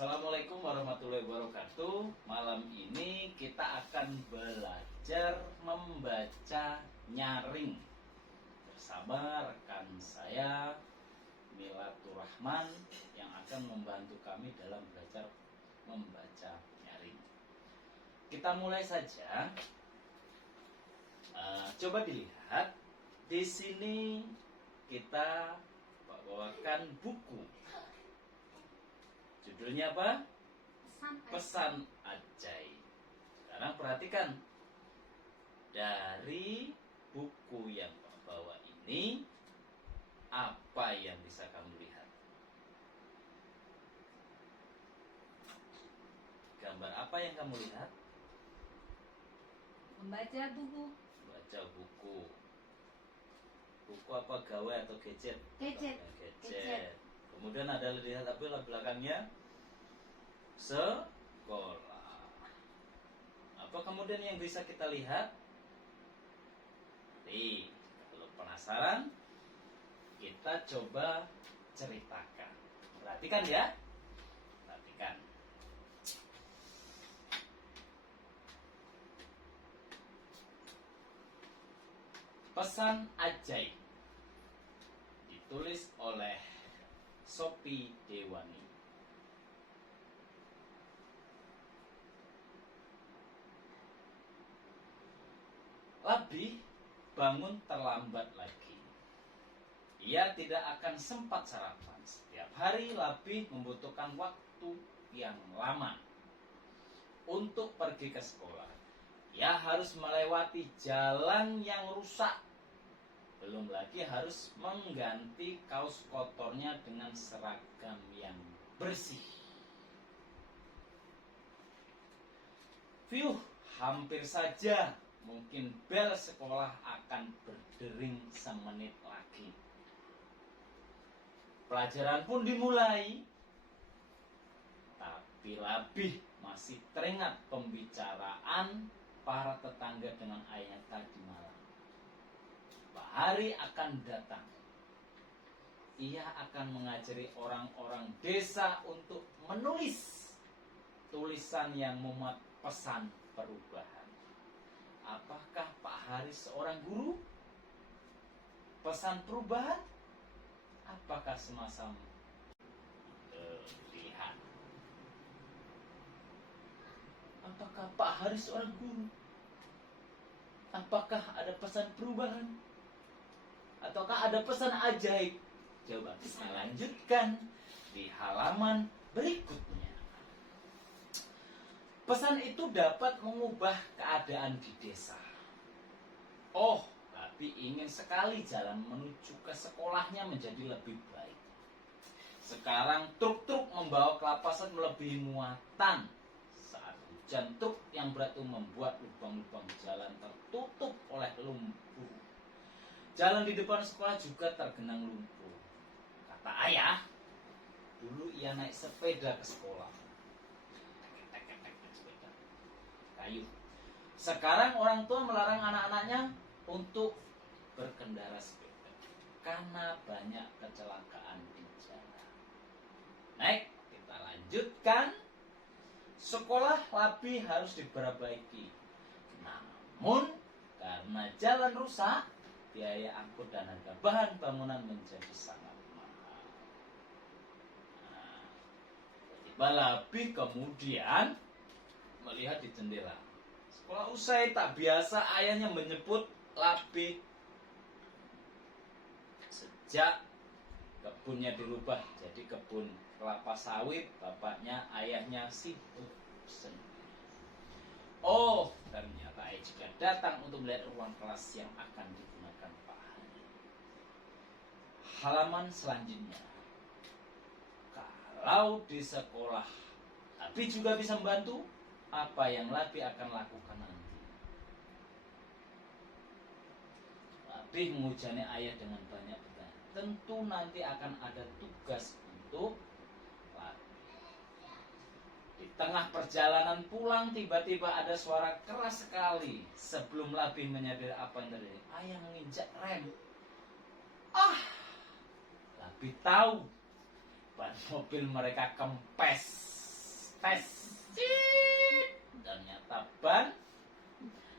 Assalamualaikum warahmatullahi wabarakatuh. Malam ini kita akan belajar membaca nyaring bersama rekan saya Milatur Rahman yang akan membantu kami dalam belajar membaca nyaring. Kita mulai saja. Coba dilihat di sini kita bawakan buku. Judulnya apa? Pesan Ajaib. Sekarang perhatikan dari buku yang bawa ini, apa yang bisa kamu lihat? Gambar apa yang kamu lihat? Membaca buku. Baca buku. Buku apa, gawe atau gadget? Gadget. Kemudian ada lihat apa belakangnya? Sekolah. Apa kemudian yang bisa kita lihat? Nih, kalau penasaran, kita coba ceritakan. Perhatikan ya. Perhatikan. Pesan Ajaib ditulis oleh Sophie Dewani. Labi bangun terlambat lagi. Ia tidak akan sempat sarapan. Setiap hari Labi membutuhkan waktu yang lama untuk pergi ke sekolah. Ia harus melewati jalan yang rusak. Belum lagi harus mengganti kaos kotornya dengan seragam yang bersih. Hampir saja mungkin bel sekolah akan berdering semenit lagi. Pelajaran pun dimulai. Tapi Labih masih teringat pembicaraan para tetangga dengan ayah tadi malam. Hari akan datang. Ia akan mengajari orang-orang desa untuk menulis tulisan yang memuat pesan perubahan. Apakah Pak Haris seorang guru? Pesan perubahan? Apakah semacam lihat? Apakah Pak Haris seorang guru? Apakah ada pesan perubahan? Ataukah ada pesan ajaib? Coba kita lanjutkan di halaman berikutnya. Pesan itu dapat mengubah keadaan di desa. Tapi ingin sekali jalan menuju ke sekolahnya menjadi lebih baik. Sekarang truk-truk membawa kelapasan melebihi muatan. Saat hujan, truk yang berat itu membuat lubang-lubang jalan tertutup oleh lumpur. Jalan di depan sekolah juga tergenang lumpur. Kata ayah, dulu ia naik sepeda ke sekolah. Sepeda kayu. Sekarang orang tua melarang anak-anaknya untuk berkendara sepeda karena banyak kecelakaan di jalan. Naik, kita lanjutkan. Sekolah Labi harus diperbaiki. Namun, karena jalan rusak, biaya angkut dan harga bahan bangunan menjadi sangat mahal. Tiba Labi kemudian melihat di jendela. Sekolah usai, tak biasa ayahnya menyebut Labi. Sejak kebunnya dirubah jadi kebun kelapa sawit, bapaknya ayahnya sibuk sendiri. Ternyata ayah juga datang untuk melihat ruang kelas yang akan digunakan Pak Hari. Halaman selanjutnya. Kalau di sekolah Labi juga bisa membantu, apa yang Labi akan lakukan nanti? Labi menghujani ayah dengan banyak pertanyaan. Tentu nanti akan ada tugas untuk Labi. Di tengah perjalanan pulang, tiba-tiba ada suara keras sekali. Sebelum Labi menyadari apa yang terjadi, ayah menginjak rem. Labi tahu ban mobil mereka kempes. tes, cit, ternyata ban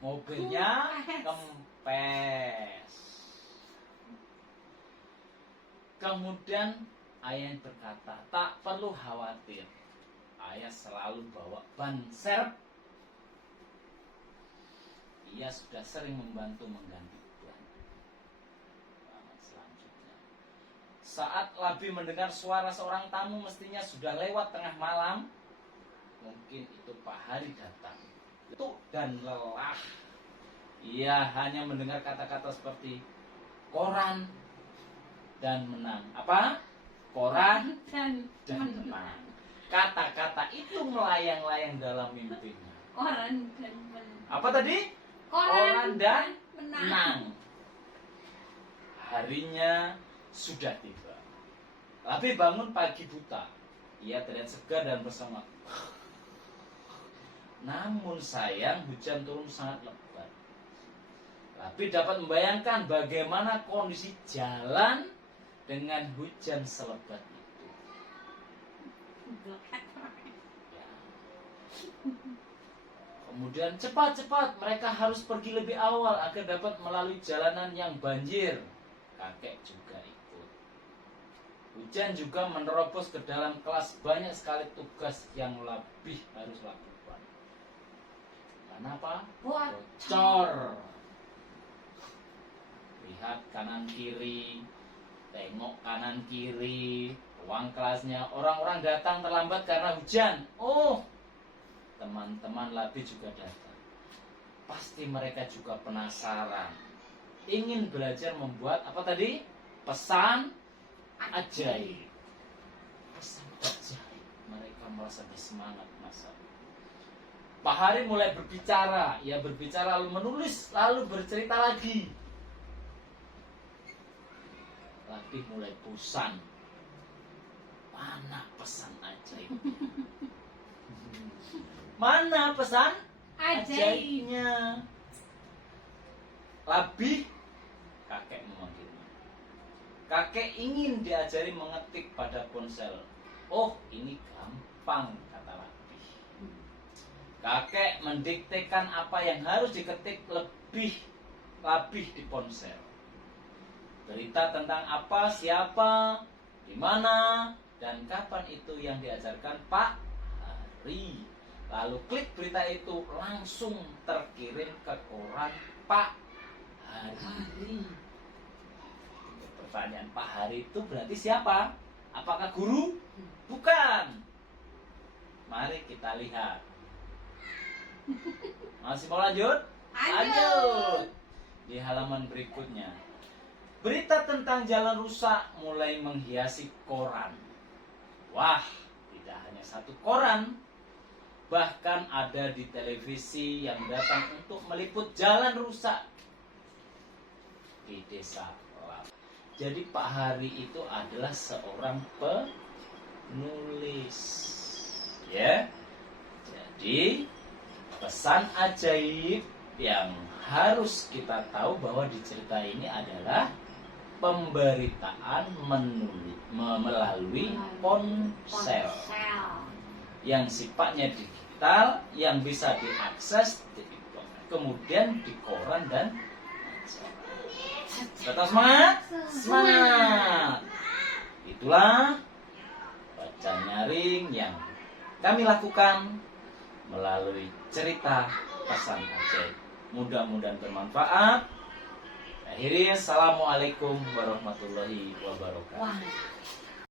mobilnya kempes. Kemudian ayah berkata, tak perlu khawatir, ayah selalu bawa ban serep. Ia sudah sering membantu mengganti ban. Selanjutnya, saat Labi mendengar suara seorang tamu, mestinya sudah lewat tengah malam. Mungkin itu Pak Hari datang, letuk dan lelah. Ia hanya mendengar kata-kata seperti koran dan menang. Apa? Koran dan menang. Kata-kata itu melayang-layang dalam mimpinya. Koran dan menang. Apa tadi? Koran dan menang. Harinya sudah tiba. Labi bangun pagi buta. Ia terlihat segar dan bersemangat. Namun sayang, hujan turun sangat lebat. Labi dapat membayangkan bagaimana kondisi jalan dengan hujan selebat itu. Ya. Kemudian cepat-cepat mereka harus pergi lebih awal agar dapat melalui jalanan yang banjir. Kakek juga ikut. Hujan juga menerobos ke dalam kelas, banyak sekali tugas yang lebih harus lakukan. Kenapa? Bocor. Lihat kanan kiri, tengok kanan kiri, ruang kelasnya. Orang-orang datang terlambat karena hujan. Oh, teman-teman Labi juga datang. Pasti mereka juga penasaran, ingin belajar membuat apa tadi? Pesan ajaib. Pesan ajaib. Mereka merasa bersemangat masa. Pak Hari mulai berbicara. Ia berbicara lalu menulis, lalu bercerita lagi. Labi mulai bosan. Mana pesan ajaib? Mana pesan ajaibnya? Labi, kakek memanggilnya. Kakek ingin diajari mengetik pada ponsel. Oh, ini gampang, kata Labi. Kakek mendiktekan apa yang harus diketik lebih di ponsel. Berita tentang apa, siapa, di mana, dan kapan itu yang diajarkan Pak Hari. Lalu klik berita itu langsung terkirim ke koran Pak Hari. Pertanyaan, Pak Hari itu berarti siapa? Apakah guru? Bukan. Mari kita lihat. Masih mau lanjut? Lanjut. Di halaman berikutnya. Berita tentang jalan rusak mulai menghiasi koran. Wah, tidak hanya satu koran. Bahkan ada di televisi yang datang untuk meliput jalan rusak di desa Labi. Jadi Pak Hari itu adalah seorang penulis. Ya. Jadi pesan ajaib yang harus kita tahu bahwa di cerita ini adalah pemberitaan melalui ponsel yang sifatnya digital, yang bisa diakses kemudian di koran dan tetap semangat, semangat. Itulah baca nyaring yang kami lakukan melalui cerita pesan ajaib. Mudah-mudahan bermanfaat. Akhirnya, assalamualaikum warahmatullahi wabarakatuh.